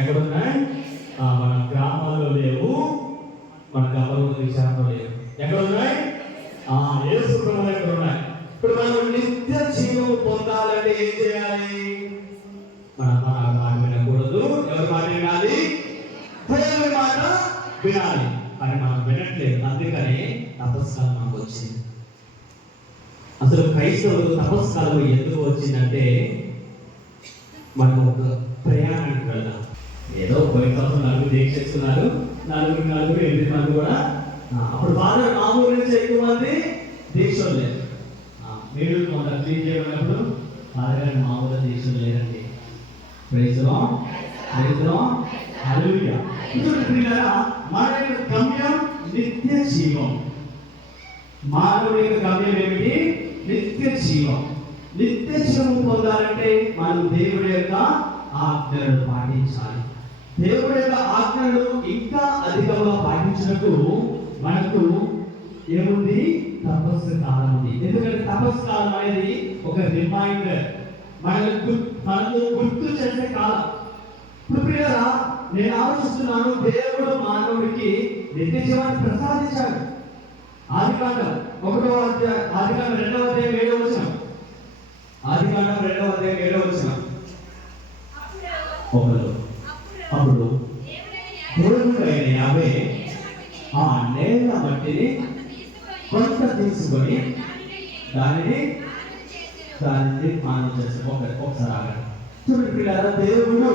ఎక్కడున్నాయి? మన గ్రామాల్లో లేవు, మన గమనంలో విచారణలో లేవు. ఎక్కడున్నాయి? యేసు ప్రభువు ఎక్కడ ఉన్నాయి? ఇప్పుడు మనం నిత్య జీవం పొందాలంటే ఏం చేయాలి? మన మాట వినకూడదు. ఎవరి మాట వినాలి? దేవుని మాట వినాలి. అని మనం వినట్లేదు. అందుకని తపస్కాలం మనకు వచ్చింది. అసలు క్రైస్తవులు తపస్కాలం ఎందుకు వచ్చిందంటే మనం ఒక ప్రయాణానికి వెళ్దాం. ఏదో పోయిన సంవత్సరం నలుగురు దీక్ష చేస్తున్నారు, నలుగురు 8 మంది కూడా. అప్పుడు ఫాదర్ మా ఊరి నుంచి ఎక్కువ మంది దీక్షలు లేదు. మీరు కొంత క్లీన్ చేయమన్నప్పుడు ఫాదర్ గారు మా ఊళ్ళో దీక్షలు లేదండి. మన యొక్క గమ్యం నిత్య జీవం. మానవుడి యొక్క గమ్యం ఏమిటి? నిత్య జీవం. నిత్య జీవం పొందాలంటే మనం దేవుడి యొక్క ఆజ్ఞలను పాటించాలి. దేవుడి యొక్క ఆజ్ఞలు ఇంకా అధికంగా పాటించినట్టు మనకు ఏముంది? తపస్సు కాలం ఉంది. ఎందుకంటే తపస్సు కాలం అనేది ఒక రిమైండర్, మనకు గుర్తు చేసే కాలం. ఇప్పుడు ప్రియులారా, నేను ఆలోచిస్తున్నాను, దేవుడు మానవుడికి నిత్య జీవాన్ని ప్రసాదించాడు. ఆదికాండం 1వ అధ్యాయం, ఆదికాండం 2వ అధ్యాయం 7వ వచనం. ఆదికాండం 2వ అధ్యాయం 7వ వచనం. అప్పుడు దేవుడైన యావే ఆ నేల మట్టిని కొంత తీసుకొని దానిని మానవ చేస్తాం. ఒకసారి ఆగండి. చూడండి పిల్లల, దేవుడు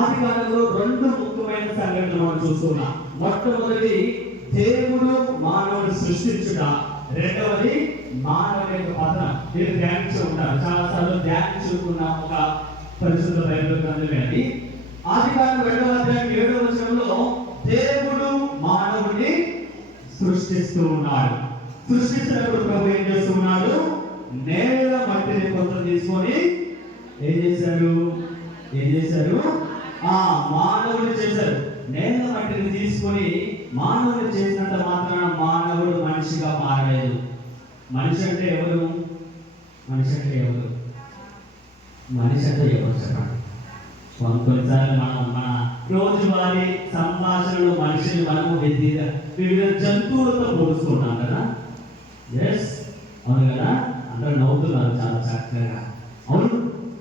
ఆది కాలంలో 2 ముఖ్యమైన సంఘటనలు మనం చూస్తున్నాం. మొట్టమొదటి దేవుడు మానవుడు సృష్టించుట, రెండవది మానవుడి యొక్క పతనం. మీరు ధ్యానించి ఉంటారు, చాలా సార్లు ధ్యానించుకున్న ఒక పరిశుద్ధ బైబిల్ గ్రంథమే అది. ఆది కాలం 2వ అధ్యాయం 7వ వచనంలో దేవుడు మానవుడిని సృష్టిస్తూ ఉన్నాడు. సృష్టించినప్పుడు ప్రభు ఏం చేస్తున్నాడు? నేల మట్టిని కొంత తీసుకొని ఏం చేశారు? మానవుడు చేశారు. నేల మట్టిని తీసుకొని మానవుడు చేసినంత మాత్రాన మానవుడు మనిషిగా మారలేదు. మనిషి అంటే ఎవరు? మనిషి అంటే ఎవరు చెప్పండి. కొన్నిసార్లు మనం మన రోజువారీ సంభాషణలో మనిషిని మనము వివిధ జంతువులతో పోలుస్తున్నాం కదా. ఎస్, అవును కదా. అందరూ నవ్వుతున్నారు చాలా చక్కగా. అవును,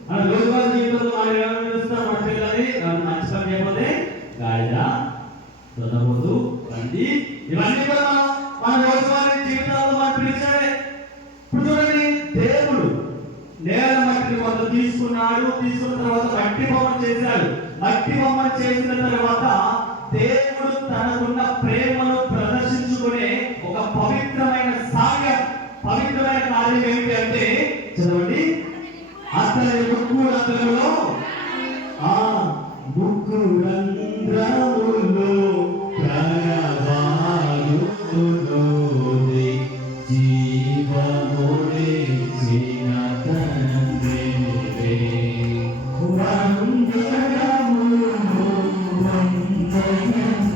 మన రోజువారీ జీవితంలో మనం ఏమైనా చూస్తున్నాం? మన పిల్లలని మంచి పని చేయకపోతే గాడిద, దొంగబోతు, బండి, ఇవన్నీ కూడా మన రోజువారీ జీవితాల్లో మనం పిలిచాడే. ఇప్పుడు చూడండి, దేవుడు నేల మట్టిని కొంత తీసుకున్నాడు. తీసుకున్న తర్వాత మట్టి బొమ్మ చేశాడు. మట్టి బొమ్మ చేసిన తర్వాత దేవుడు తనకున్న ప్రేమను ప్రదర్శించుకునే ఒక పవిత్రమైన కార్యం ఏంటి అంటే, చదవండి, అతని ముక్కురంధ్రములో One,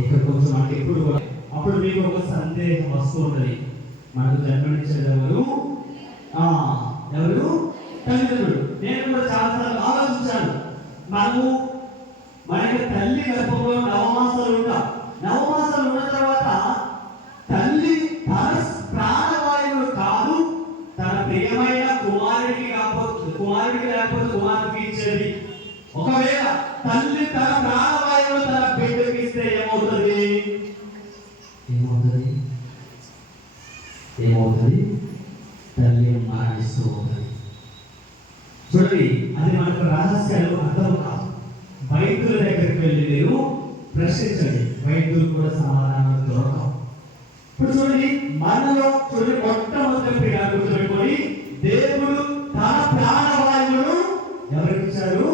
ఇక్కడ కొంచెం మనకి ఎప్పుడు కూడా అప్పుడు మీకు ఒక సందేహం వస్తూ ఉంటుంది, మనకు జన్మనిచ్చేది ఎవరు? ఎవరు? తల్లిదండ్రులు. నేను కూడా చాలాసార్లు ఆలోచించాను, మనకి తల్లి గర్భంలో నవమాసాలు ఉంటాం. నవమాసాలు ఉన్న తర్వాత తల్లి తన ప్రాణవాయువులు కాదు, తన ప్రియమైన కుమారుడికి లేకపోతే కుమారుడికి ఇచ్చేది. ఒకవేళ తల్లి తన ప్రాణవాయువులు తన బిడ్డకి ఇస్తే ఏమవుతుంది? తల్లి మరణిస్తూ ఉంటుంది. చూడండి, అది మనకు రహస్యాలు అర్థం కాదు. వైద్యుల దగ్గరికి వెళ్ళి మీరు ప్రశ్నించండి, వైద్యులు కూడా సమాధానం దొరకవు. ఇప్పుడు చూడండి, మనలో చూడండి మొట్టమొదటి గుర్తుపెట్టుకొని, దేవుడు తన ప్రాణవాయువును ఎవరికి ఇచ్చాడు?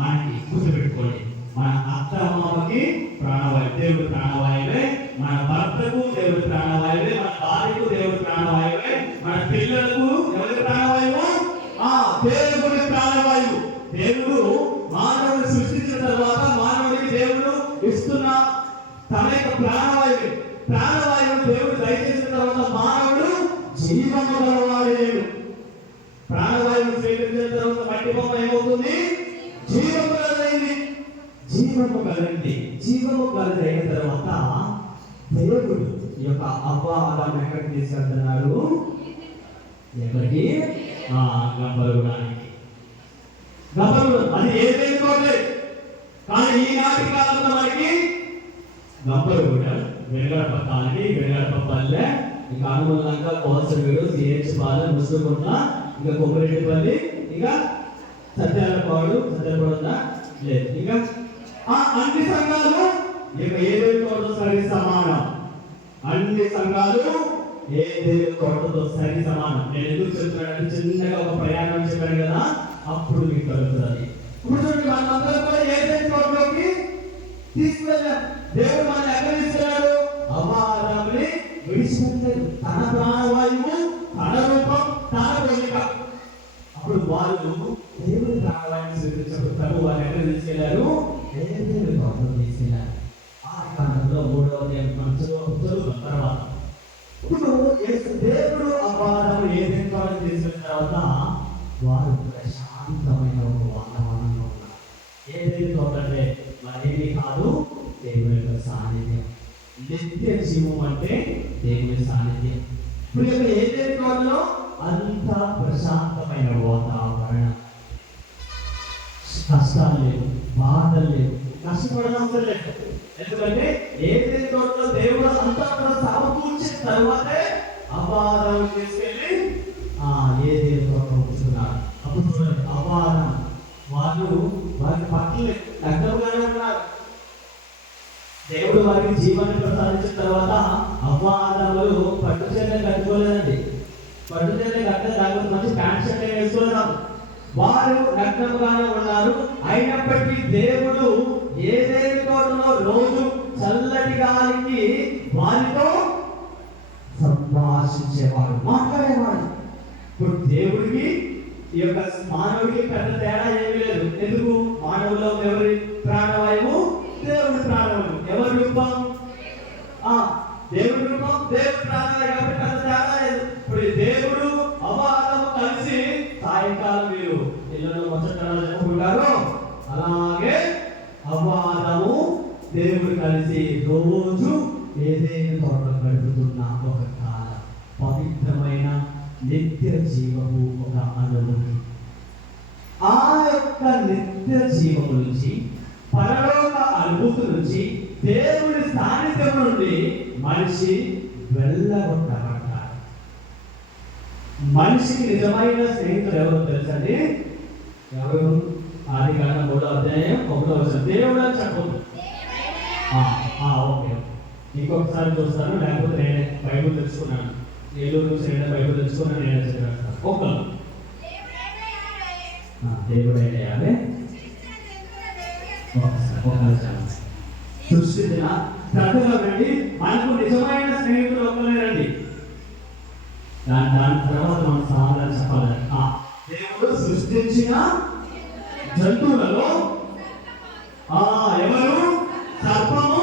మనకి. గుర్తుపెట్టుకోండి, మన అత్త మామకి ప్రాణవాయువు దేవుడు ప్రాణవాయువే, మన భర్తకు దేవుడు ప్రాణవాయువే, మన భార్యకు దేవుడు ప్రాణవాయువే, మన పిల్లలకు ఎవరి ప్రాణవాయువు? దేవుడి ప్రాణవాయువు. దేవుడు మానవుని సృష్టించిన తర్వాత మానవుడికి దేవుడు ఇస్తున్న తన యొక్క ప్రాణవాయువు దేవుడు దయచేసిన తర్వాత మానవుడు జీవము గలవాడే. ప్రాణవాయువు స్వీకరించిన తర్వాత మట్టి బొమ్మ ఏమవుతుంది? జీవము గలదైంది. జీవము గలదైన తర్వాత దేవుడు ఈ యొక్క అవ్వాదాన్ని ఎక్కడికి తీసుకెళ్తున్నారు? ఎక్కడికి? గంపలగూడానికి. అది ఏదైనా కోట్లే, కానీ ఈనాటి కాలంలో మనకి గంపలగూడ, వెనగడప కాలనీ, వెనగడప పల్లె, ఇంకా అనుమూలంగా కోసవీడు, సిహెచ్ పాలెం, ముసుగుంట, ఇంకా కొమ్మరెడ్డిపల్లి, ఇంకా సత్యాలపాడు లేదు, ఇంకా అన్ని సంఘాలు ఇక ఏదేవి కోటతో సరి సమానం. అన్ని సంఘాలు ఏదేవి కోటతో సరి సమానం. నేను ఎందుకు చెప్తున్నానంటే, చిన్నగా ఒక ప్రయాణం చెప్పాను కదా, అప్పుడు మీకు కలుగుతుంది. ఇప్పుడు చూడండి, మనందరం కూడా ఏదేవి కోటలోకి తీసుకువెళ్ళాం. దేవుడు మన ఎక్కడ తీసుకెళ్ళాడు? అవ్వాదాముని విడిచిపెట్టాడు. తన ప్రాణవాయువు, తన రూపం, తన పోలిక. అప్పుడు వాళ్ళు దేవుడి ప్రాణవాయువు స్వీకరించారు. ప్రభు వారు ఎక్కడ తీసుకెళ్లారు? దేవుడి కోటలో తీసుకెళ్లారు. ఆ కాలంలో 3వ అధ్యాయం చదువుకున్న తర్వాత ఇప్పుడు దేవుడు అవ్వాదాము ఏదైనా కోటలో తీసుకెళ్ళిన తర్వాత వారు ప్రశాంతమైన ఒక వాతావరణంలో ఉన్నారు. ఏదైనా కోట అంటే మరేమీ కాదు, దేవుని యొక్క సాన్నిధ్యం. నిత్య జీవం అంటే దేవుని సాన్నిధ్యం. ఇప్పుడు ఏదైతే కోటలో అంత ప్రశాంతమైన వాతావరణం, కష్టాలు లేవు, బాధలు లేవు, కష్టపడడం అవసరం లేదు. ఎందుకంటే ఏదైతే కోటలో దేవుడు అంతా సమకూర్చిన తర్వాతే అవ్వాదాము తీసుకెళ్ళి ఏదైతే కోట ఉంచుకున్నారు. అప్పుడు చూడండి, అవ్వాదాము వారికి పట్ల లగ్నముగానే ఉన్నారు. దేవుడు వారికి జీవాన్ని ప్రసాదించిన తర్వాత అవ్వాదాములు పట్టు చీరలు కట్టుకోలేదండి. పట్టు చీరలు కట్టలేకపోతే మంచి ప్యాంట్ షర్ట్ వేసుకోలేదు. వారు నగ్నముగానే ఉన్నారు. అయినప్పటికీ దేవుడు ఏదేని తోటలో రోజు చల్లటి గాలికి వారితో సంభాషించేవాడు, మాట్లాడేవాడు. ఇప్పుడు దేవుడికి ఈ యొక్క మానవుడికి పెద్ద తేడా ఏమీ లేదు. ఎందుకు? మానవులో ఎవరి ప్రాణవాయువు? దేవుడి ప్రాణవాయువు. ఎవరి రూపం? దేవుడి రూపం, దేవుడి ప్రాణవాయువు. కాబట్టి పెద్ద తేడా లేదు. ఇప్పుడు దేవుడు అవ్వాదాము కలిసి సాయంకాలం మీరు ఇళ్ళలో ముచ్చటలు చెప్పుకుంటారు, అలాగే అవ్వాదాము దేవుడు కలిసి రోజు ఏదైనా తోటలో గడుపుతున్న ఒక కాల పవిత్రమైన నిత్య జీవము, ఒక అనుభూతి. ఆ యొక్క నిత్య జీవము నుంచి, పరలోక అనుభూతి నుంచి, దేవుడి సాన్నిధ్యం నుండి మనిషి వెళ్ళగొట్టబడ్డాడు. మనిషికి నిజమైన స్నేహితుడు ఎవరో తెలుసండి? ఎవరు? ఆదికాండం 3వ అధ్యాయం 1వ వచనం. దేవుడు అని చెప్పదు. ఓకే, ఇంకొకసారి చూస్తాను, లేకపోతే నేనే బైబుల్ తెలుసుకున్నాను. ఏలూరు నుంచి నేనే బైబుల్ తెలుసుకున్నాను, నేనే చదివేస్తాను. ఒక్కరు దేవుడు అయ్యాలి. సృష్టించిన శ్రద్ధలో రండి. మనకు నిజమైన స్నేహితులు ఒక్కలేరండి. దాని తర్వాత మనం సమాధానం చెప్పాలి. దేవుడు సృష్టించిన జంతువులలో ఎవరు? సర్పము,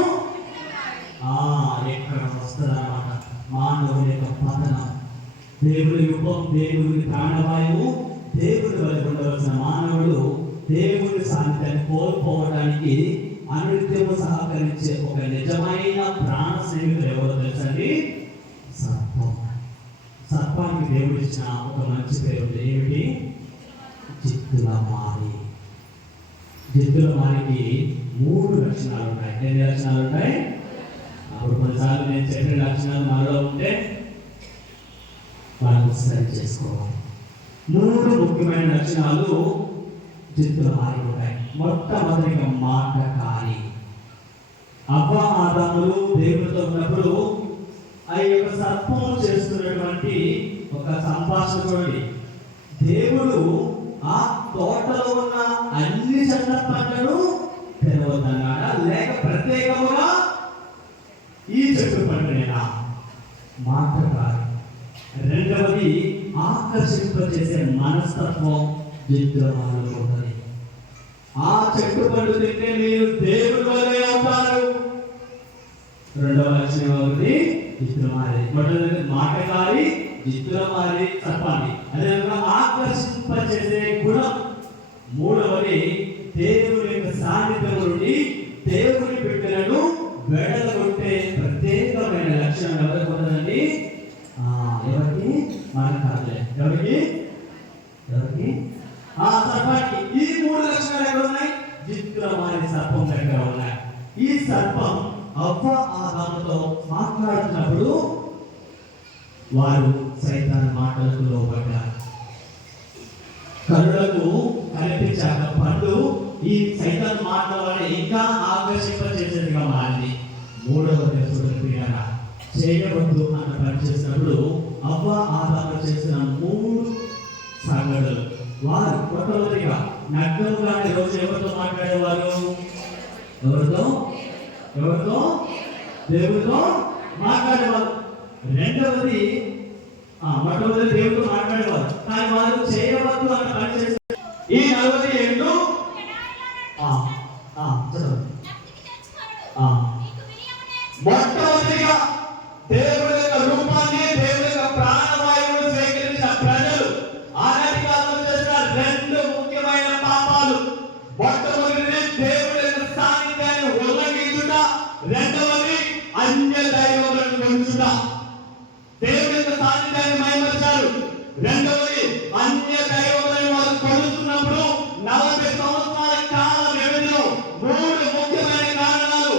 దేవుడి రూపం, దేవుడి ప్రాణవాయువు, దేవుడి వరకు ఉండవలసిన మానవుడు దేవుడి సాన్నిధ్యాన్ని కోల్పోవడానికి అనునిత్యము సహకరించే ఒక నిజమైన ప్రాణ స్నేహితుడు ఎవరో తెలుసండి? సర్పం. సర్పానికి దేవుడు ఇచ్చిన ఒక మంచి పేరు ఏమిటి? జిత్తులమారి. జిత్తులమారికి 3 లక్షణాలు ఉన్నాయి. ఎన్ని లక్షణాలు ఉంటాయి? అప్పుడు కొన్నిసార్లు నేను చెప్పిన లక్షణాలు మనలో ఉంటే వాళ్ళు సరి చేసుకోవాలి. 3 ముఖ్యమైన లక్షణాలు జిత్తులమారి ఉంటాయి. మొట్టమొదటిగా మాటకారి. అవ్వ ఆదాములు దేవుడితో ఉన్నప్పుడు ఆ యొక్క సర్పము చేస్తున్నటువంటి ఒక సంభాషణ చూడండి. దేవుడు ఆ తోటలో ఉన్న అన్ని చెట్ల పంటను తినవద్దన్నాడా, లేక ప్రత్యేకముగా ఈ చెట్టు పంటనేనా? మాటకారి. రెండవది ఆకర్షింపజేసే మనస్తత్వం జిత్తులమారిలో ఉంటుంది. ఆ చెట్టు పండు తింటే మీరు దేవుడి వల్లే అవుతారు. రెండవ లక్షణం ఒకటి జిత్తులమారి. మొదటిది మాటకారి, జిత్తులమారి, సర్పాన్ని. అదేవిధంగా ఆకర్షింపజేసే గుణం. మూడవది దేవుని యొక్క సాన్నిధ్యం నుండి దేవుని బిడ్డలను వెడలగొట్టే ప్రత్యేకమైన లక్షణం ఎవరికి ఉన్నదండి? ఎవరికి? మాటకారులే. ఎవరికి? సర్పానికి. ఈ 3 లక్షణాలు ఎక్కడ ఉన్నాయి? జిత్తులమారి సర్పం దగ్గర ఉన్నాయి. ఈ సర్పం అవ్వ ఆదాముతో మాట్లాడుతున్నప్పుడు వారు సైతాను మాటలకు లోబడ్డారు. కనులకు కనిపించాక పండు ఈ సైతాను మాటల వల్ల ఇంకా ఆకర్షింపజేసేదిగా మారింది. మూడవ తెలుసుకున్న చేయవద్దు అన్న పని చేసినప్పుడు అవ్వ ఆదాము చేసిన 3 సంగతులు. వారు మొట్టమొదటిగా నగ్నముగానే రోజు ఎవరితో మాట్లాడేవారు? ఎవరితో? దేవుడితో మాట్లాడేవారు. రెండవది మొట్టమొదటి దేవుడితో మాట్లాడేవారు, కానీ వారు చేయవద్దు అన్న పని చేస్తారు. ఈ 40 ఏళ్ళు మొట్టమొదటిగా దేవుడి యొక్క రూపాన్ని, దేవుడి యొక్క ప్రాణవాయువును స్వీకరించిన ప్రజలు ఆనాటి కాలంలో చేసిన 2 ముఖ్యమైన పాపాలు. మొట్టమొదటిది దేవుడి యొక్క సాన్నిధ్యాన్ని ఉల్లంఘించుట, రెండవది అన్య దైవములను కొలుచుట. దేవుడి యొక్క సాన్నిధ్యాన్ని మైమరిచారు. రెండవది అన్య దైవములను వారు కొలుస్తున్నప్పుడు 40 సంవత్సరాల కాల వ్యవధిలో 3 ముఖ్యమైన కారణాలు,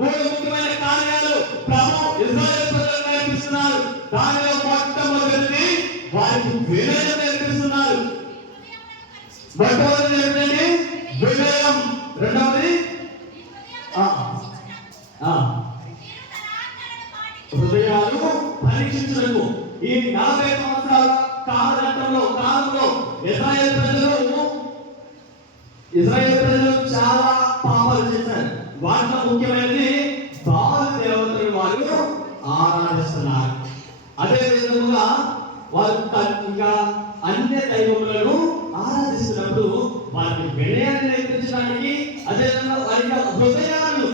3 ముఖ్యమైన కార్యాలు ప్రభు ఇశ్రాయేలు ప్రజలకు నేర్పిస్తున్నారు. దానిలో మొట్టమొదటిది వారికి వినయం నేర్పిస్తున్నారు. మొట్టమొదటిది ఏంటంటే వినయం. రెండవది హృదయాలు పరీక్షించడము. ఈ 40 సంవత్సరాల కాలంలో ఇశ్రాయేలు ప్రజలు చాలా పాపాలు చేశారు. వాటిలో ముఖ్యమైనది బాల్ దేవతలు వారు ఆరాధిస్తున్నారు. అదే విధంగా వారు ఇంకా అన్య దైవములను ఆరాధిస్తున్నప్పుడు వారికి వినయాన్ని నేర్పించడానికి, అదేవిధంగా వారి హృదయాలను,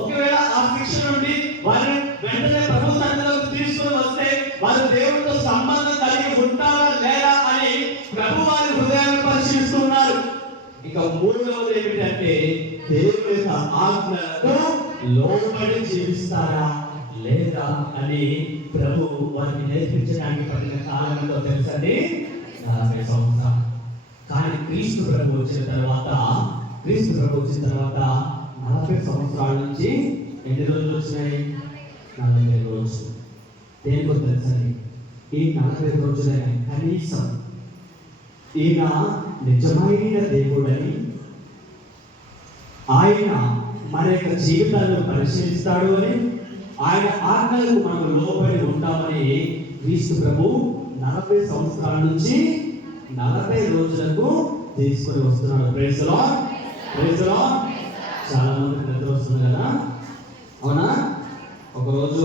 ఒకవేళ ఆ శిక్ష నుండి వారిని వెంటనే ప్రభు సన్నిధిలోకి తీసుకుని వస్తే వారు దేవుడితో సంబంధం కలిగి ఉంటారా లేదా అని ప్రభు వారి హృదయాన్ని పరిశీలిస్తున్నారు. ఇక మూడవది ఏమిటంటే దేవుడి యొక్క ఆజ్ఞలకు లోబడి జీవిస్తారా లేదా అని ప్రభు వారికి నేర్పించడానికి పడిన కాలంలో తెలుసండి 40 సంవత్సరాలు. కానీ క్రీస్తు ప్రభు వచ్చిన తర్వాత 40 సంవత్సరాల నుంచి ఎన్ని రోజులు వచ్చినాయి? 40 రోజులు. దేనికో తెలుసండి, ఈ 40 రోజులైనా కనీసం ఈయన నిజమైన దేవుడని, ఆయన మన యొక్క జీవితాలను పరిశీలిస్తాడు అని, ఆయన ఆజ్ఞలకు మనం లోబడి ఉంటామని క్రీస్తు ప్రభు 40 సంవత్సరాల నుంచి 40 రోజులకు తీసుకొని వస్తున్నాడు. Praise the Lord. చాలా మంది నిద్ర వస్తుంది కదా, అవునా? ఒకరోజు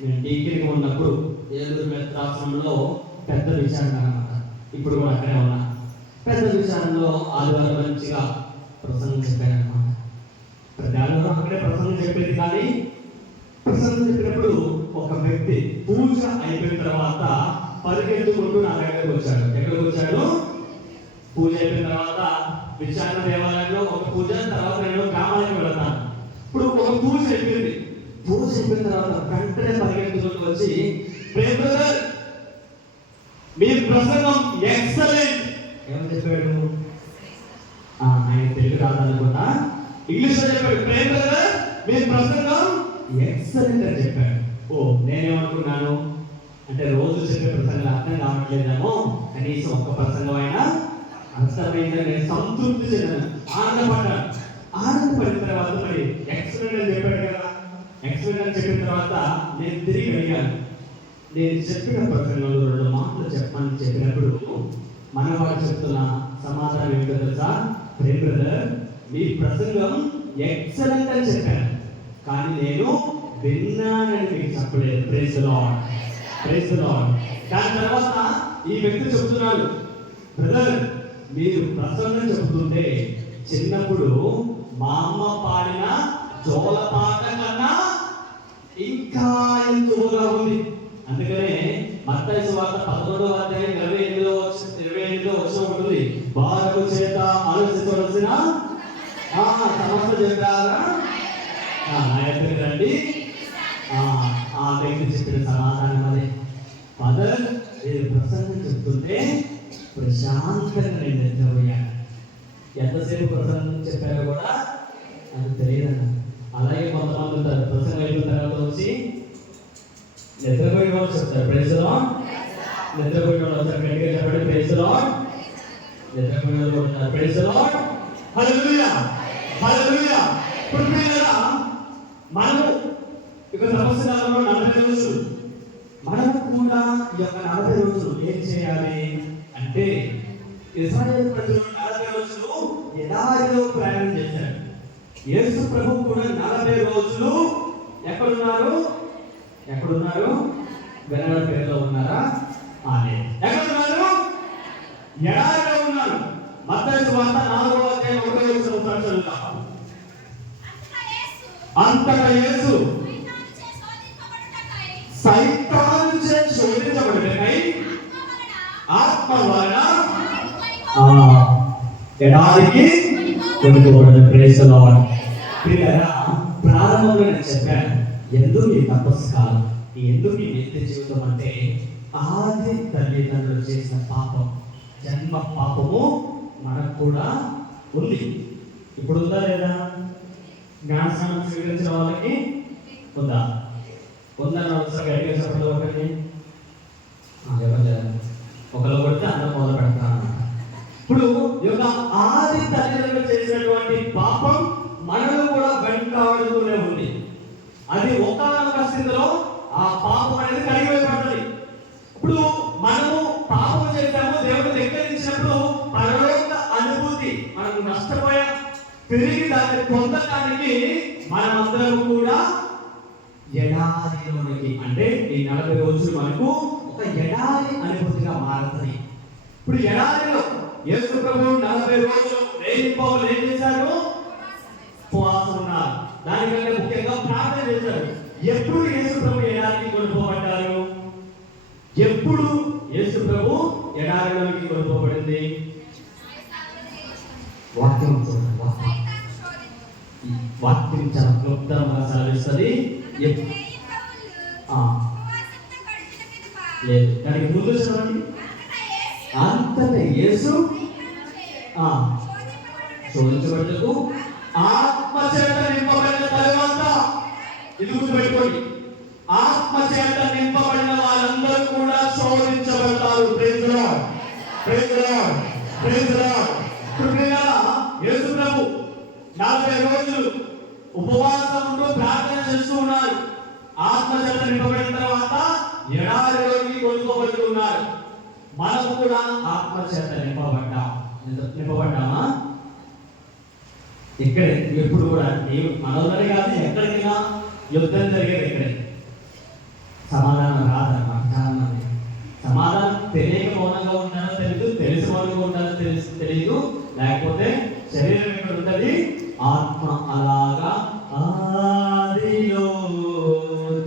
నేను డిగ్రీకి ఉన్నప్పుడు ఏలూరు మెత్రాశ్రమంలో పెద్ద విచారణ అనమాట. ఇప్పుడు కూడా అక్కడే ఉన్నా. పెద్ద విచారణలో ఆదివారం మంచిగా ప్రసంగం చెప్పాను అనమాట. ప్రతి ఆదివారం అక్కడే ప్రసంగం చెప్పేది. కానీ ప్రసంగం చెప్పినప్పుడు ఒక వ్యక్తి పూజ అయిపోయిన తర్వాత పరిగెత్తుకుంటూ నా దగ్గరకు వచ్చాడు. ఎక్కడికి వచ్చాడు? పూజ అయిపోయిన తర్వాత విచారణ దేవాలయంలో ఒక పూజ, తర్వాత నేను గ్రామానికి వెళతాను. ఇప్పుడు ఒక పూజ అయిపోయింది. పూజ అయిపోయిన తర్వాత వెంటనే పరిగెత్తుకుంటూ వచ్చి, ప్రేమ్ బ్రదర్ మీ ప్రసంగం ఎక్సలెంట్. ఏమని చెప్పాడు? ఆయన తెలుగు రాదనుకున్నా, ఇంగ్లీష్ లో చెప్పాడు. ప్రేమ్ బ్రదర్ మీ ప్రసంగం ఎక్సలెంట్ అని చెప్పాడు. ఓ, నేనేమనుకున్నాను అంటే రోజు చెప్పే ప్రసంగం అర్థం కావట్లేదేమో, కనీసం ఒక్క ప్రసంగం అయినా అర్థమైందని నేను సంతృప్తి చెందాను, ఆనందపడ్డాను. ఆనందపడిన తర్వాత మరి ఎక్సలెంట్ అని చెప్పాడు కదా, ఎక్సలెంట్ అని చెప్పిన తర్వాత నేను తిరిగి అడిగాను, నేను చెప్పిన ప్రసంగంలో 2 మాటలు చెప్పమని చెప్పినప్పుడు మనవాడు చెప్తున్న సమాధానం ఏంటో తెలుసా? ప్రేమ్ బ్రదర్ మీ ప్రసంగం ఎక్సలెంట్ అని చెప్పాను, కానీ నేను విన్నానని మీకు చెప్పలేదు. Praise the Lord, praise the Lord. దాని తర్వాత ఈ వ్యక్తి చెప్తున్నాడు, బ్రదర్ మీరు ప్రసంగం చెబుతుంటే చిన్నప్పుడు మా అమ్మ పాడిన జోల పాట కన్నా ఇంకా ఎంతగా ఉంది. అందుకనే మత్తయి సువార్త 11వ అధ్యాయం 28వ వచనం ఉంటుంది, వారు చేత ఆలోచించవలసిన సమస్త జనారా నా దగ్గరికి రండి. ఆ వ్యక్తి చెప్పిన సమాధానం అదే, ఫాదర్ నేను ప్రసంగం చెప్తుంటే ప్రశాంతంగా నేను నిద్రపోయాను. ఎంతసేపు ప్రసంగం చెప్పారో కూడా అది తెలియదన్న. అలాగే కొంతమంది ఉంటారు, ప్రసంగం అయిపోయిన తర్వాత వచ్చి నిద్రపోయిన వాళ్ళు చెప్తారు ప్రైజ్ ది లార్డ్. నిద్రపోయిన వాళ్ళు వస్తారు, గట్టిగా చెప్పండి ప్రైజ్ ది లార్డ్. నిద్రపోయిన వాళ్ళు ఉంటారు, ప్రైజ్ ది లార్డ్. హల్లెలూయా, హల్లెలూయా. పుట్టినరా మనము ఇక సంవత్సరాలలో 40 రోజులు, మనము కూడా ఈ యొక్క 40 రోజులు ఏం చేయాలి అంటే, ఇశ్రాయేలు ప్రజలు 40 రోజులు ఎడారిలో ప్రయాణం చేశారు. యేసు ప్రభు కూడా 40 రోజులు ఎక్కడున్నారు? వెనగడ పేరులో ఉన్నారా? ఎక్కడున్నారు? ఎడారిలో ఉన్నారు. మత్తయి సువార్త 4వ అధ్యాయం 1వ వచనం చదువుతాం. అంతటా యేసు సైతాను చే శోధించబడుటకై ఆత్మ వలన ఎడారికి కొనుక్కోబడిన. Praise the Lord. ప్రియరా, ప్రారంభంలో నేను చెప్పాను ఎందుకు ఈ తపస్సు కాలం, ఎందుకు ఈ నిత్య జీవితం అంటే ఆది తల్లిదండ్రులు చేసిన పాపం, జన్మ పాపము మనకు కూడా ఉంది. ఇప్పుడు ఉందా లేదా? జ్ఞానస్నానం స్వీకరించిన వాళ్ళకి ఉందా? ఉందని ఒకసారి గట్టిగా చెప్పండి. ఒకటి ఒకరు కొడితే అందరూ మొదలు పెడతాను. ఇప్పుడు ఈ యొక్క ఆది తల్లిదండ్రులు చేసినటువంటి పాపం మనలో కూడా వెంటాడుతూనే ఉంది. అది ఒకానొక స్థితిలో ఆ పాపం అనేది కడిగివేయబడ్డది. ఇప్పుడు మనము పాపం చేసాము, దేవుడు దగ్గరించినప్పుడు పరలోక అనుభూతి మనకు నష్టపోయాం. తిరిగి దాన్ని పొందడానికి మనమందరం కూడా ఎడారిలోనికి, అంటే ఈ 40 రోజులు మనకు ఒక ఎడారి అనుభూతిగా మారుతుంది. ఇప్పుడు ఎడారిలో యేసు ప్రభువు 40 రోజులు రేయింపవలు ఏం చేశారు? ఉపవాసం ఉన్నారు. దానికంటే ముఖ్యంగా ప్రార్థన చేశారు. ఎప్పుడు యేసు ప్రభు ఎడారికి కొనుక్కోబడ్డారు? ఎప్పుడు యేసు ప్రభు ఎడారిలోకి కొనుక్కోబడింది? వాక్యం వాక్యం చాలా క్లుప్తంగా సెలవిస్తుంది. లేదు, దానికి ముందు చదవండి. అంతటా యేసు శోధించబడుటకు ఆత్మ చేత నింపబడిన తరువాత, ఇది గుర్తుపెట్టుకోండి, ఆత్మ చేత నింపబడిన వాళ్ళందరూ కూడా శోధించబడతారు. Praise the Lord, praise the Lord, praise the Lord. Yesu ప్రభు 40 రోజులు ఉపవాసం ఉంటూ ప్రార్థన చేస్తూ ఉన్నారు. ఆత్మ చేత నింపబడిన తర్వాత ఎడారిలోకి కొనుక్కోబడి ఉన్నారు. మనము కూడా ఆత్మ చేత నింపబడ్డామా? ఇక్కడే ఎప్పుడు కూడా మనోదరి కాదు, ఎక్కడికైనా యుద్ధం జరిగేది ఇక్కడే. సమాధానం రాదన్నమాట. చాలా మంది సమాధానం తెలియక మౌనంగా ఉంటారో తెలియదు, తెలిసి మౌనంగా ఉంటారో తెలియదు. లేకపోతే శరీరం ఎక్కడ ఉంటుంది, ఆత్మ అలాగా ఆదిలో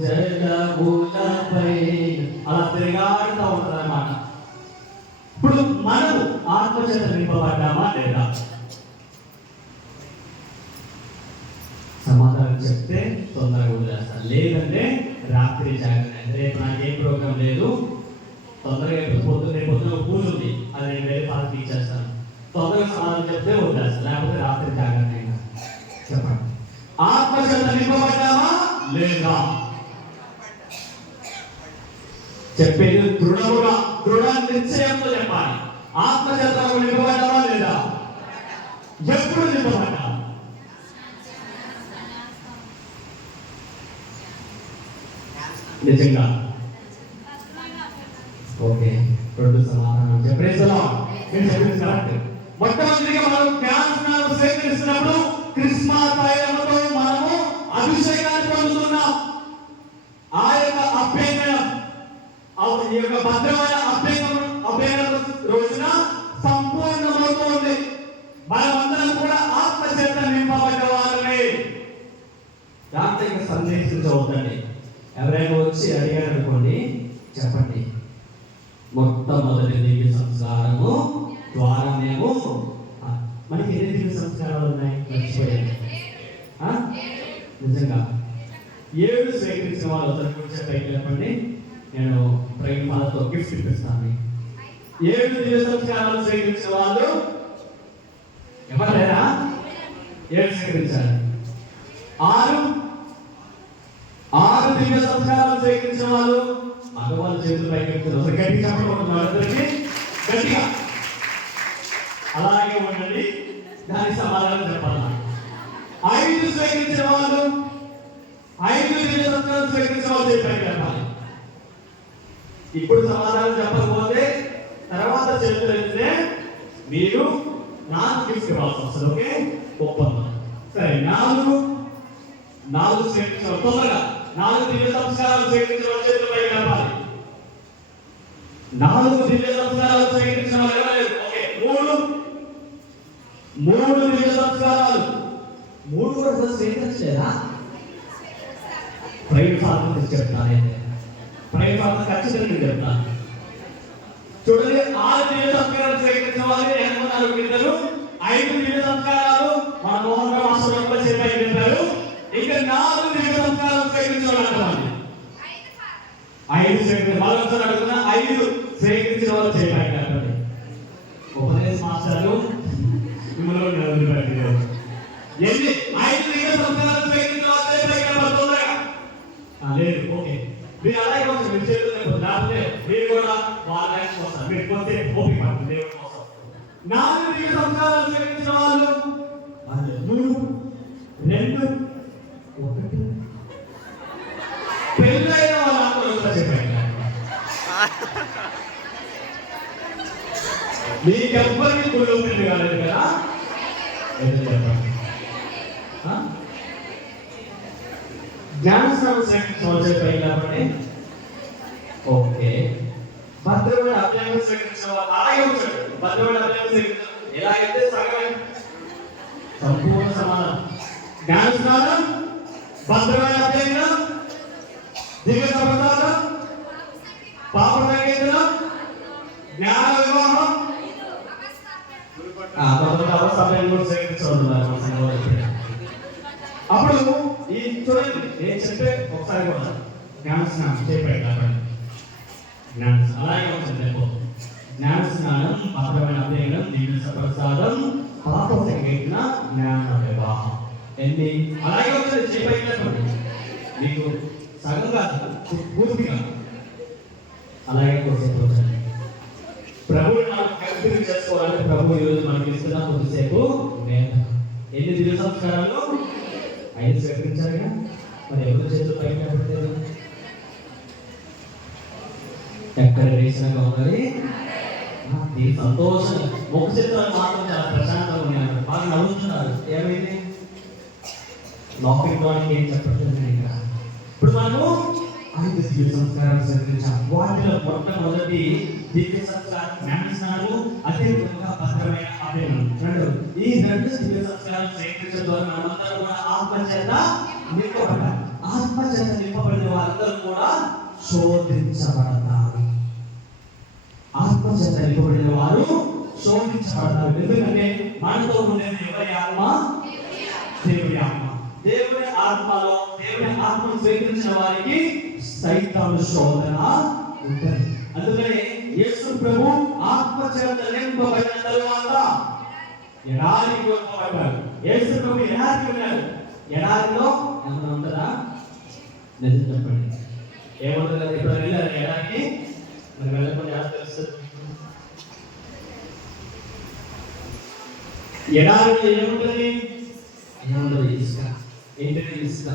జలములపై అలా తిరగాడుతూ ఉంటుంది అన్నమాట. చెప్తే తొందరగా వదిలేస్తాను, లేదంటే రాత్రి జాగ్రత్త. రేపు నాకేం ప్రోగ్రామ్ లేదు, తొందరగా రేపు పొద్దున పూజ ఉంది, అది నేను వేరే పాలకి ఇచ్చేస్తాను, తొందరగా సమాధానం చెప్తే వదిలేస్తాను, లేకపోతే రాత్రి జాగ్రత్త. చెప్పండి, ఆత్మచేత నింపబడ్డామా లేదా? చెప్పేది దృఢ నిశ్చయంతో చెప్పాలి. ఆత్మచేత నింపబడ్డామా లేదా? ఎప్పుడు నింపబడ్డా? నిజంగా ఓకే, రెండు సమాధానం చెప్పేసలా. నేను చెప్పింది కరెక్ట్. మొట్టమొదటిగా మనం జ్ఞానస్నానం స్వీకరిస్తున్నప్పుడు క్రిస్మస్ తైలముతో మనము అభిషేకాన్ని పొందుతున్నాం. ఆ యొక్క అభ్యంగనం, ఈ యొక్క భద్రమైన అభ్యంగన రోజున సంపూర్ణమవుతుంది. మనమందరం కూడా ఆత్మచేత నింపబడ్డ వారమే. దాంట్లో ఇంకా సందేశించవద్దండి. ఎవరైనా వచ్చి అడిగారు అనుకోండి, చెప్పండి, మొట్టమొదటి దివ్య సంస్కారము ద్వారా మేము మనకి ఎన్ని దివ్య సంస్కారాలు ఉన్నాయి మర్చిపోయాను. నిజంగా 7 స్వీకరించిన వాళ్ళు ఒకసారి కూర్చొని పైకి లేపండి. నేను ప్రైమ్ ఫాదర్తో గిఫ్ట్ ఇప్పిస్తాను. 7 దివ్య సంస్కారాలు స్వీకరించిన వాళ్ళు ఎవరు లేరా? 7 స్వీకరించాలి. 6 దివ్య సంస్కారాలు స్వీకరించిన వాళ్ళు మగవాళ్ళు చేతులు పైకి ఎత్తున్నారు. గట్టి చెప్పకుండా అందరికీ గట్టిగా అలాగే ఉండండి. దానికి సమాధానం చెప్పాలి. 5 స్వీకరించిన వాళ్ళు, 5 దివ్య సంస్కారాలు స్వీకరించిన వాళ్ళు చెప్పాలి చెప్పాలి. ఇప్పుడు సమాధానం చెప్పకపోతే తర్వాత చేతులు ఎత్తితే మీరు నాకు గిఫ్ట్ ఇవ్వాల్సి వస్తుంది. ఓకే, ఒప్పందం. సరే, 4 స్వీకరించిన వాళ్ళు తొందరగా 4 దివ్య సంస్కారాలు స్వీకరించిన వాళ్ళు చేతులు పైకి లేపాలి. 4 దివ్య సంస్కారాలు స్వీకరించిన వాళ్ళు ఎవరు? ఓకే, 3 దివ్య సంస్కారాలు. 3 కూడా స్వీకరించలేదా? ప్రైమ్ ఫాదర్ చెప్తానైతే ప్రైమ్ ఫాదర్ ఖచ్చితంగా చెప్తాను. చూడండి, 6 దివ్య సంస్కారాలు స్వీకరించిన వాళ్ళు ఏమన్నారు? ఇద్దరు. 5 దివ్య సంస్కారాలు మన మోహన్ రావు మాస్టర్ చెప్పారు చెప్పారు. ఇంకా 4 దివ్య సంస్కారాలు స్వీకరించిన వాళ్ళు అంటారు. 5 స్వీకరించిన వాళ్ళు ఒకసారి అడుగుతున్నా, 5 స్వీకరించిన వాళ్ళు చెప్పారు కాబట్టి ఉపదేశ మాస్టర్లు మిమ్మల్ని వదిలిపెట్టారు. ఎన్ని 5 దివ్య సంస్కారాలు స్వీకరించిన వాళ్ళు చెప్పారు తొందరగా. లేదు, ఓకే, మీరు అలాగే కొంచెం మీరు చేతులు లేకపోతే మీరు కూడా వాళ్ళ కోసం మీరు పోతే ఓపిక పడుతుంది దేవుడి కోసం. 4 దివ్య సంస్కారాలు స్వీకరించిన వాళ్ళు 3, 2, 1. పెళ్ళైన వాళ్ళందరూ చెప్పండి. మీకెవ్వరికి గుళ్ళు పెళ్లి కాలేదు కదా? చెప్పండి. జ్ఞానస్నానం స్వీకరించవచ్చు కాబట్టి ఓకే. భద్రమైన అభ్యంగం స్వీకరించిన వాళ్ళు అలాగే వచ్చాడు. భద్రమైన అభ్యంగం స్వీకరించారు. ఎలా అయితే సగమే సంపూర్ణ సమానం. జ్ఞానస్నానం, భద్రమైన అభ్యంగం, దివ్య సంప్రదాయం, పాప సంగీతం, జ్ఞాన వివాహం, అప్పుడు ఈ చూడండి, నేను చెప్పే ఒకసారి కూడా జ్ఞానస్నానం చేపట్టాలి. అలాగే వచ్చింది జ్ఞానస్నానం, భద్రమైన అభ్యంగం, దివ్య ప్రసాదం, పాప సంగీత, జ్ఞాన వివాహం. ఎన్ని అలాగే వచ్చింది చేపట్టాలి. మీకు సగం కాదు, పూర్తిగా అలాగే కొద్దిసేపు ప్రభువు మనం కల్పన చేసుకోవాలంటే ప్రభు ఈరోజు మనకి ఇస్తున్నా కొద్దిసేపు వేద. ఎన్ని దివ్య సంస్కారాలు? 5 స్వీకరించారుగా. మరి ఎవరి చేతులు పైకి పెట్టలేదు? ఎక్కడ రీసెంట్గా ఉన్నది సంతోషం. ముఖ చిత్రాలు మాత్రం చాలా ప్రశాంతంగా ఉన్నారు, బాగా నవ్వుతున్నారు. ఏమైంది? లోపలికి ఏం చెప్పట్లేదు. ఇంకా ఇప్పుడు మనము 5 దివ్య సంస్కారాలు స్వీకరించాం. వాటిలో మొట్టమొదటి దివ్య సంస్కారం జ్ఞానస్నానము, అదే విధంగా భద్రమైన అభ్యంగం. ఈ 2 దివ్య సంస్కారాలు స్వీకరించడం ద్వారా మనమందరం కూడా ఆత్మచేత నింపబడ్డారు. ఆత్మచేత నింపబడిన వారందరూ కూడా శోధించబడతారు. ఆత్మచేత నింపబడిన వారు శోధించబడతారు. ఎందుకంటే మనతో ఉండేది ఎవరి ఆత్మ? దేవుడి ఆత్మ. దేవుడి ఆత్మలో దేవుని ఆత్మను స్వీకరించిన వారికి సైతాను శోధన ఉంటుంది. అందుకని యేసు ప్రభు ఆత్మ చేత నింపబడిన తరువాత ఎడారికి వెళ్ళబడ్డాడు. యేసు ప్రభు ఎడారికి వెళ్ళాడు. ఎడారిలో ఏమైనా ఉంటుందా? నిజం చెప్పండి, ఏముంటుంది కదా? ఇప్పుడు వెళ్ళారు ఎడారికి, మరి వెళ్ళకుండా ఎలా తెలుస్తుంది? ఎడారిలో ఏముంటుంది? ఏముండదు, ఇసుక. ఏంటంటే ఇసుక.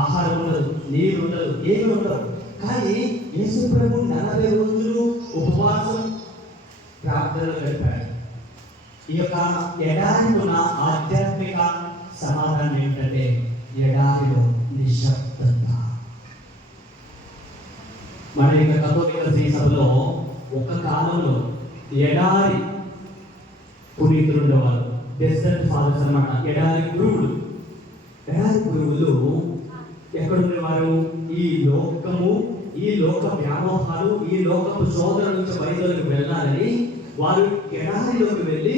ఆహారం ఉండదు, నీరు ఉండదు, ఏమి ఉండదు. కానీ యేసు ప్రభు 40 రోజులు ఉపవాసం ప్రార్థనలు గడిపాడు. ఈ యొక్క ఎడారిలో ఉన్న ఆధ్యాత్మిక సమాధానం ఏమిటంటే ఎడారిలో నిశ్శబ్దత. మన యొక్క కథోలిక శ్రీసభలో ఒక కాలంలో ఎడారి పునీతులు ఉండేవారు, డెజర్ట్ ఫాదర్స్ అన్నమాట. ఎడారి గురువులు ఎక్కడ ఉండేవారు? ఈ లోక వ్యామోహాలు, ఈ లోకపు శోధన నుంచి బయలుదేరికి వెళ్ళాలని వారు ఎడారిలోకి వెళ్ళి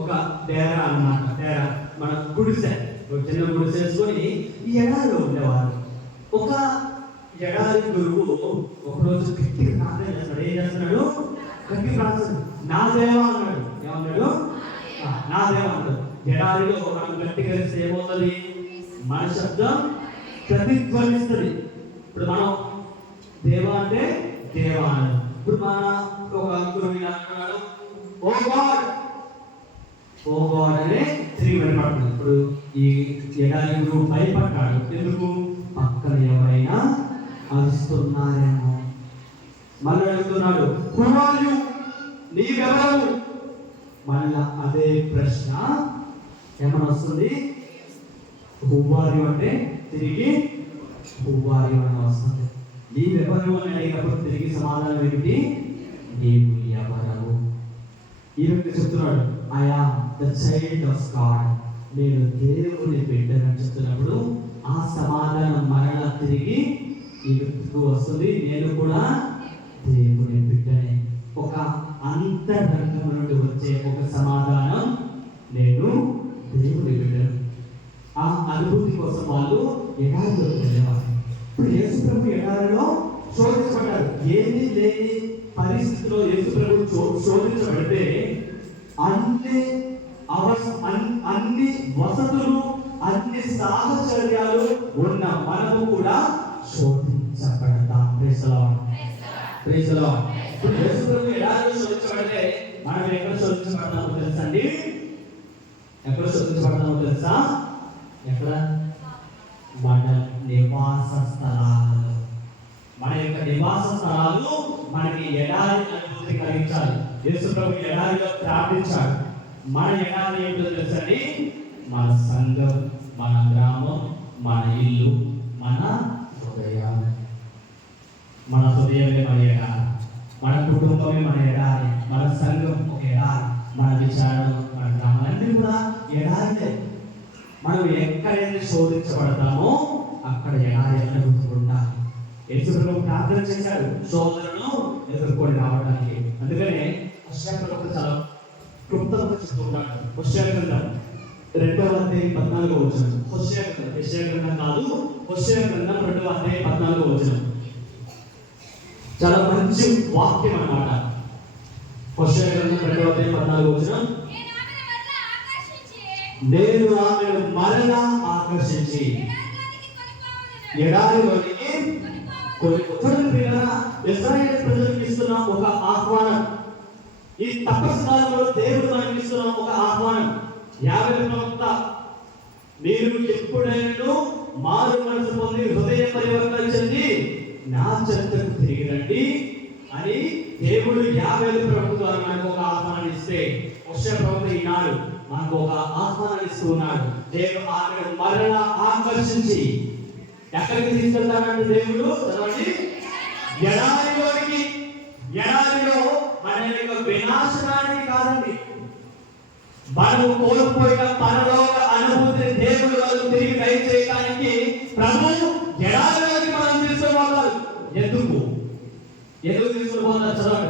ఒక డేరా అన్నమాట. డేరా మన గుడిసె, ఒక చిన్న గుడిసె వేసుకొని ఈ ఎడారిలో ఉండేవారు. ఒక ఎడారి గురువు ఒకరోజు గట్టిగా ప్రార్థన చేస్తాడు. ఏం చేస్తున్నాడు? గట్టి ప్రార్థన. నా దేవా అన్నాడు. ఏమన్నాడు? నా దేవా అన్నాడు. ఎడారిలో మనం గట్టిగా వేస్తే ఏమవుతుంది? మన శబ్దం ప్రతిధ్వనిస్తుంది. ఇప్పుడు మనం దేవా అంటే దేవా అన్నాడు. ఇప్పుడు మన ఒక గురువు అన్నాడు ఓ గాడ్ అనే తిరిగి భయపడుతుంది. ఇప్పుడు ఈ ఎడారి గురువు భయపడ్డాడు. ఎందుకు? పక్కన ఎవరైనా అరుస్తున్నారేమో. మళ్ళీ అడుగుతున్నాడు, కుమారు నీవెవరు? మళ్ళా అదే ప్రశ్న ఏమని వస్తుంది? హువారు అంటే తిరిగి హువారు అని వస్తుంది. నీవెవరు అని అడిగినప్పుడు తిరిగి సమాధానం ఏమిటి? నీవు ఎవరవు? ఈ వ్యక్తి చెప్తున్నాడు, I am the child of God, నేను దేవుని బిడ్డనని చెప్తున్నప్పుడు ఆ సమాధానం మరలా తిరిగి ఈ వ్యక్తికి వస్తుంది, నేను కూడా దేవుని బిడ్డనే. ఒక అంతరంగం నుండి వచ్చే ఒక సమాధానం, నేను దేవుని బిడ్డను. ఆ అనుభూతి కోసం వాళ్ళు ఎడారిలోకి వెళ్ళేవారు. ఇప్పుడు యేసు ప్రభు ఎడారిలో శోధించబడ్డారు. ఏమీ లేని పరిస్థితిలో యేసు ప్రభు శోధించబడితే అన్ని వసతులు, అన్ని సాహచర్యాలు ఉన్న మనము కూడా శోధించబడతాం. Praise the lord. ఇప్పుడు యేసు ప్రభు ఎడారిలో శోధించబడితే మనం ఎక్కడ శోధించబడతామో తెలుసా అండి? ఎక్కడ శోధించబడతామో తెలుసా? ఎక్కడ? మన నివాస స్థలాలలో. మన యొక్క నివాస స్థలాలు మనకి ఎడారి అనుభూతి కలిగించాలి. యేసు ప్రభు ఎడారిలో ప్రార్థించాడు. మన ఎడారి ఏంటో తెలుసండి? మన సంఘం, మన గ్రామం, మన ఇల్లు, మన హృదయం. మన హృదయమే మన ఎడారి, మన కుటుంబమే మన ఎడారి, మన సంఘం ఒక ఎడారి, మన విచారణ, మన గ్రామాలన్నీ కూడా ఎడారినే. మనం ఎక్కడైతే శోధించబడతామో అక్కడ ఎడారి అనుభూతి ఉండాలి. యేసు ప్రభు ప్రార్థన చేశాడు శోధనను ఎదుర్కొని రావడానికి. అందుకనే హోషేయ గ్రంథం చాలా క్లుప్తంగా చెప్తూ ఉంటాడు. హోషేయ గ్రంథం 2వ అధ్యాయం 14వ వచనం. హోషేయ గ్రంథం కాదు, హోషేయ గ్రంథం 2వ అధ్యాయం 14వ వచనం చాలా మంచి వాక్యం అన్నమాట. హోషేయ గ్రంథం 2వ అధ్యాయం 14వ వచనం, నేను ఆమెను మరలా ఆకర్షించి ఎడారిలోనికి ఇశ్రాయేలు ప్రజలకు ఇస్తున్న ఒక ఆహ్వానం, ఈ తపస్కాలంలో దేవుడు మనకి ఇస్తున్న ఒక ఆహ్వానం. 50 ప్రవక్త, మీరు ఎప్పుడైనా మారు మనసు పొంది హృదయ పరివర్తన చెంది నా చెంతకు తిరిగి రండి అని దేవుడు 50 ప్రవక్త ద్వారా మనకు ఒక ఆహ్వానం ఇస్తే, హోషేయ ప్రవక్త ఈనాడు మనకు ఒక ఆహ్వానం ఇస్తూ ఉన్నాడు. దేవుడు ఆమెను మరలా ఆకర్షించి ఎక్కడికి తీసుకెళ్తాడంటే దేవుడు చదవండి, ఎడారిలోనికి. ఎడారిలో మన యొక్క వినాశనానికి కాదండి, మనము కోల్పోయిన పరలోక అనుభూతిని దేవుడు వాళ్ళు తిరిగి దయచేయడానికి ప్రభు ఎడారిలోకి మనం తీసుకుపోతారు. ఎందుకు తీసుకుపోతారు? చదవండి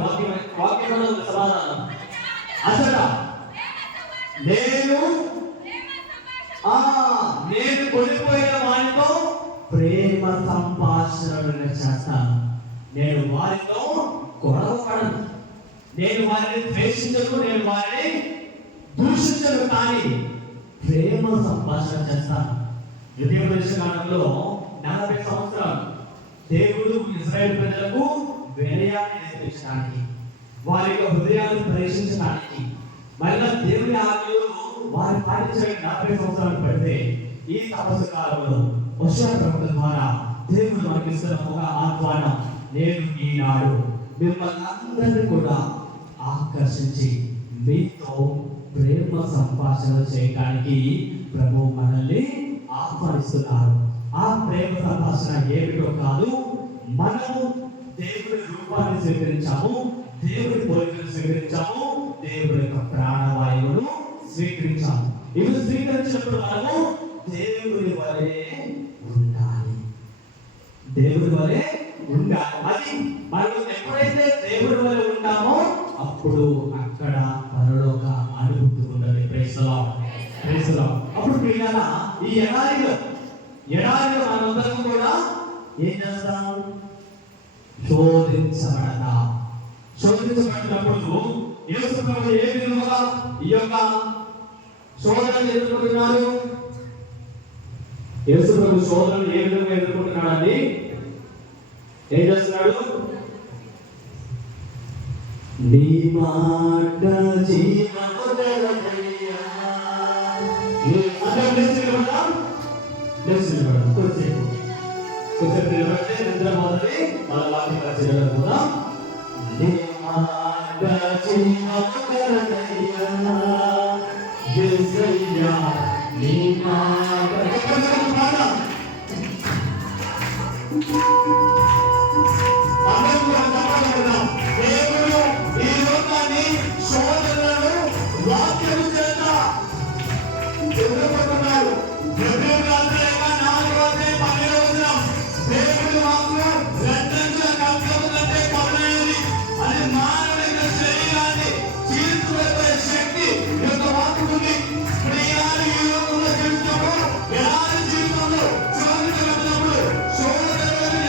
వాక్యంలో సమాధానం. అసలు నేను కొనిపోయిన వారితో ప్రేమ సంభాషణలు చేస్తాను. నేను వారితో గొడవ పడను, నేను వారిని ద్వేషించను, నేను వారిని దూషించను, కానీ ప్రేమ సంభాషణ చేస్తాను. ద్వితీయ కాలంలో 40 సంవత్సరాలు దేవుడు ఇశ్రాయేలు ప్రజలకు వినయాన్ని నేర్పించడానికి, వారి యొక్క హృదయాలను పరీక్షించడానికి, మళ్ళా దేవుని ఆజ్ఞలు వారు పాటించడానికి 40 సంవత్సరాలు పడితే ఈ తపస్సు కాలంలో హోషేయ ప్రవక్త ద్వారా దేవుడు మనకి ఇస్తున్న ఒక ఆహ్వానం, నేను ఈనాడు మిమ్మల్ని అందరినీ కూడా ఆకర్షించి మీతో ప్రేమ సంభాషణ చేయడానికి ప్రభు మనల్ని ఆహ్వానిస్తున్నారు. ఆ ప్రేమ సంభాషణ ఏమిటో కాదు, మనము దేవుడి రూపాన్ని స్వీకరించాము, దేవుడి పోలికను స్వీకరించాము, దేవుడి యొక్క ప్రాణవాయువును స్వీకరించాము. ఇవి స్వీకరించినప్పుడు మనము దేవుడి వలె ఉండాలి, దేవుడి వలె ఉండాలి. అది మనం ఎప్పుడైతే దేవుడి వలె ఉంటామో అప్పుడు అక్కడ పరలోక అనుభూతి ఉన్నది. Praise the Lord, praise the Lord. అప్పుడు ప్రియులారా, ఈ ఎడారిలో మనందరం కూడా ఏం చేస్తాం? శోధించబడినప్పుడు యేసు ప్రభువు ఏ విధంగా ఈ యొక్క శోధనలు ఎదుర్కొంటున్నారు? యేసు ప్రభువు శోధనలు ఏ విధంగా ఎదుర్కొంటున్నాడండి? ఏం చేస్తున్నాడు? నీ మాట జీవముదలయ్యా. కొంచెం నిలబడితే నిద్ర మొదటి మన వాక్యం చదవడం. నీ మాట జీవముదలయ్యా, యేసయ్యా నీ మాట. దేవుడు ఈ లోకాన్ని శోధనలను వాక్యము చేత ఎదుర్కొంటున్నాడు. దేవుడి వాక్యం రెండంచుల ఖడ్గము కంటే పదునైనది, అది మానవుని యొక్క శరీరాన్ని చీల్చివేసే శక్తి యొక్క వాక్యం ఉంది. ప్రియులారా, ఈ లోకంలో జీవితంలో ఎలాంటి జీవితంలో శోధించబడినప్పుడు శోధనలను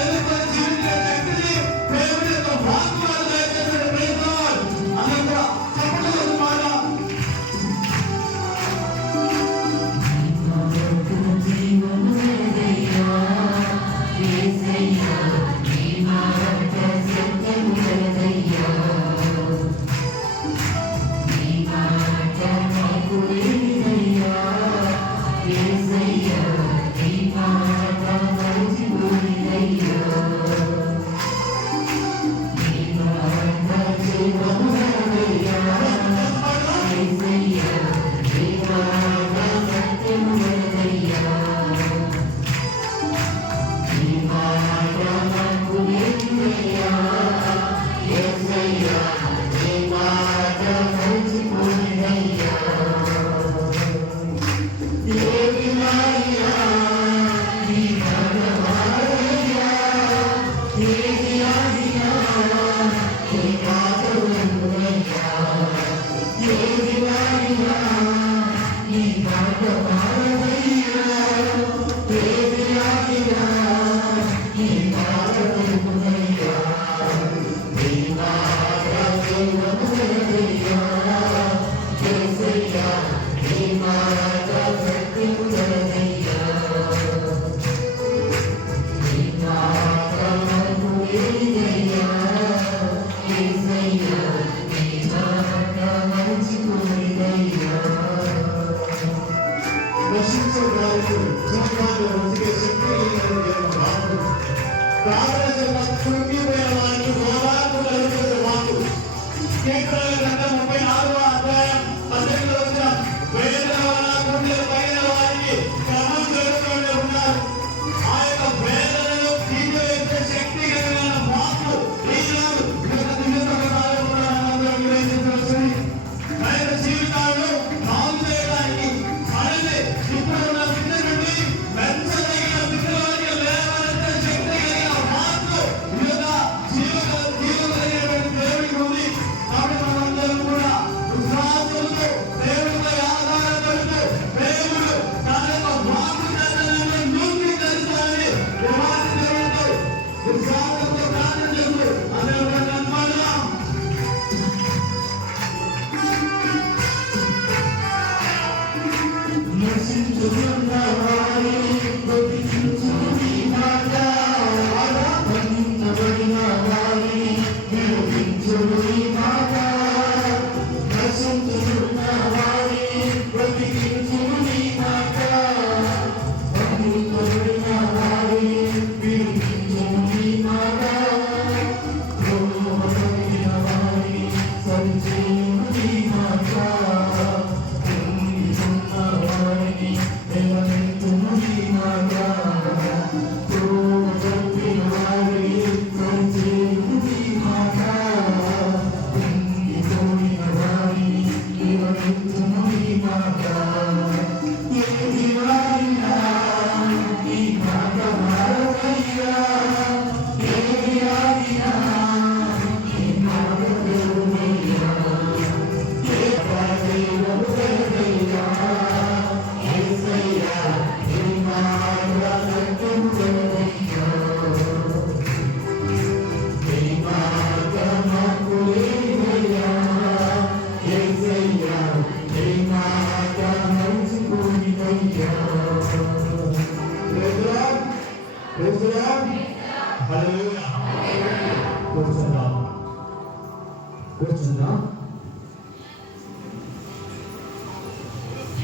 కూర్చుందాం.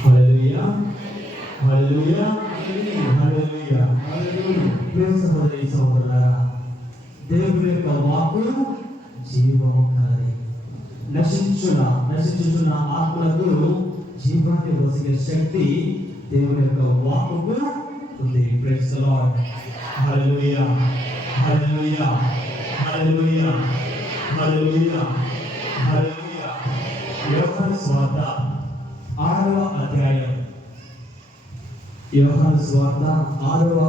హల్లెలూయా, హల్లెలూయా, హల్లెలూయా. ప్రియ సహోదరి సహోదరులారా, దేవుని యొక్క వాక్కు జీవము కలది. నశించుచున్న ఆత్మలకు జీవాన్ని వసిగే శక్తి దేవుని యొక్క వాక్కుకు ఉంది. Praise the Lord. Hallelujah, hallelujah, hallelujah, hallelujah, hallelujah. Yohanu సువార్త 6వ అధ్యాయం. యోహాను సువార్త 6వ